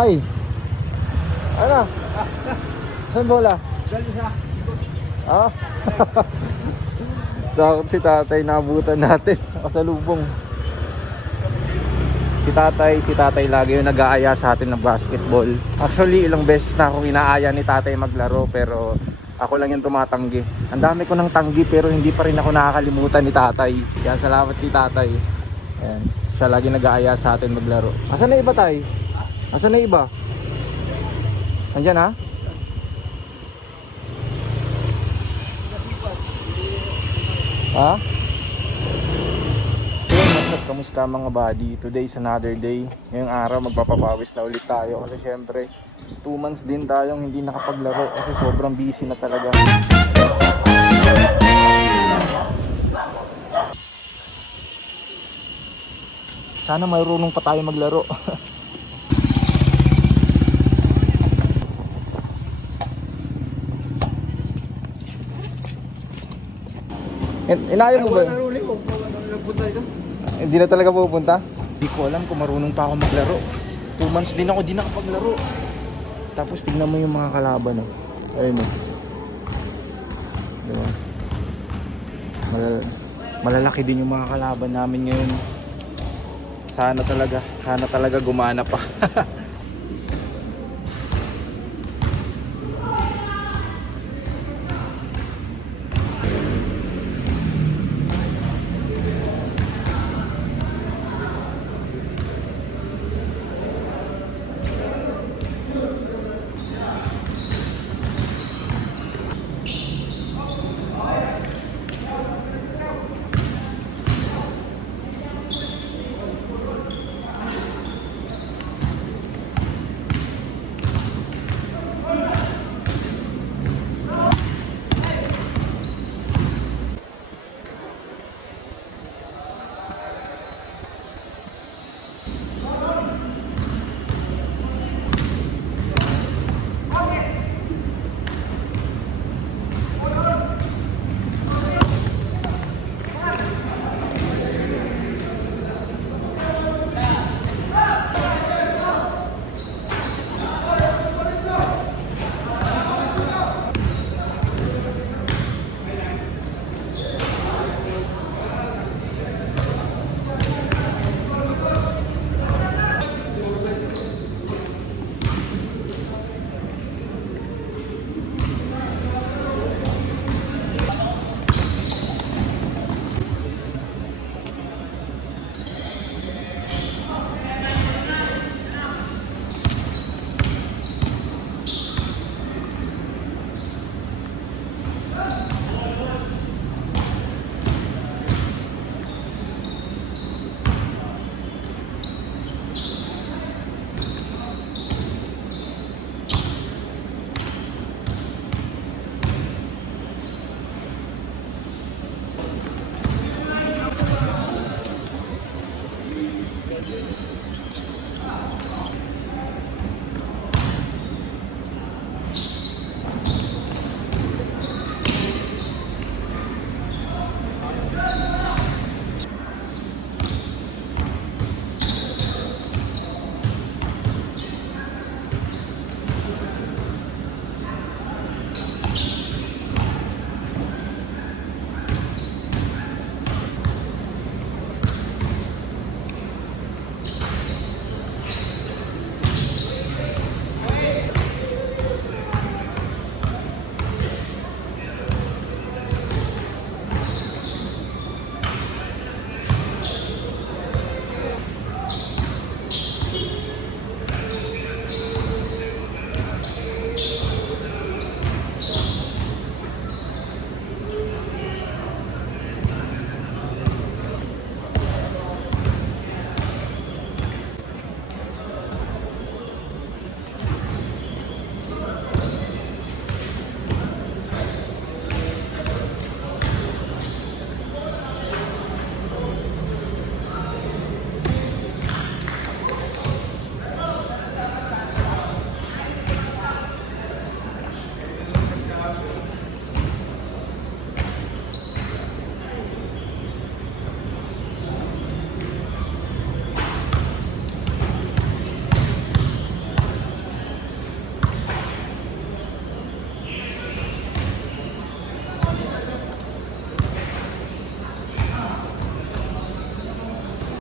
Tay. Ano? Saan bola? Ah. Sakot si tatay, naabutan natin. Kasalubong. Si tatay lagi yung nag-aaya sa atin ng basketball. Actually, ilang beses na akong inaaya ni tatay maglaro, pero ako lang yung tumatanggi. Ang dami ko ng tanggi, pero hindi pa rin ako nakakalimutan ni tatay. Yan, salamat ni tatay. Yan. Siya lagi nag-aaya sa atin maglaro. Asan na iba, tay? Asan na iba? Andyan, ha? Ha? Kamusta mga buddy? Today is another day. Ngayong araw magpapapawis na ulit tayo kasi syempre 2 months din tayong hindi nakapaglaro kasi sobrang busy na talaga. Sana marunong pa tayo maglaro. Inaayos mo ba? Hindi na talaga pupunta? Hindi ko alam kung marunong pa ako maglaro. 2 months din ako di nakapaglaro. Tapos tignan mo yung mga kalaban, oh. Ayun, oh. Diba? Malalaki din yung mga kalaban namin ngayon. Sana talaga gumana pa.